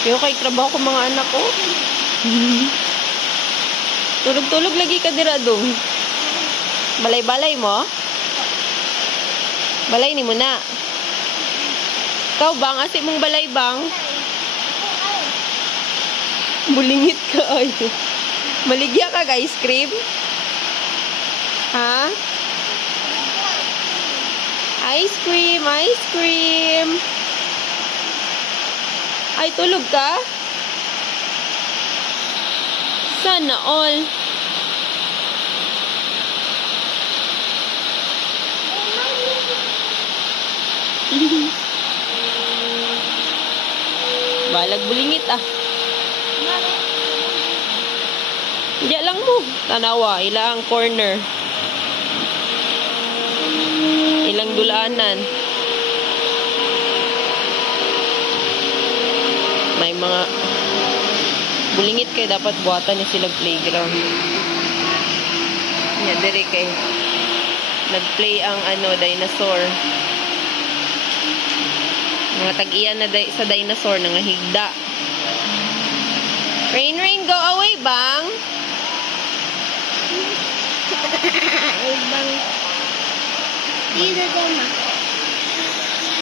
Kaya kay trabaho ko mga anak ko. Tulog-tulog lagi ka dira dong. Balay-balay mo? Balay ni mo na. Ikaw bang? Asi mong balay bang? Bulingit ka ay. Maligya ka ka ice cream? Ha? Ice cream, ice cream. Ay, tulog ka? Sana all. Balag bulingit ah. Diyan lang mo. Tanawa, ilang corner. Ilang dulaanan. May mga bulingit kay dapat buhatan ni silang playground. Nya diri kay nagplay ang dinosaur. Mga tag-iyan na sa dinosaur nga higda. Rain, rain, go away, bang. Bang. Dito dama.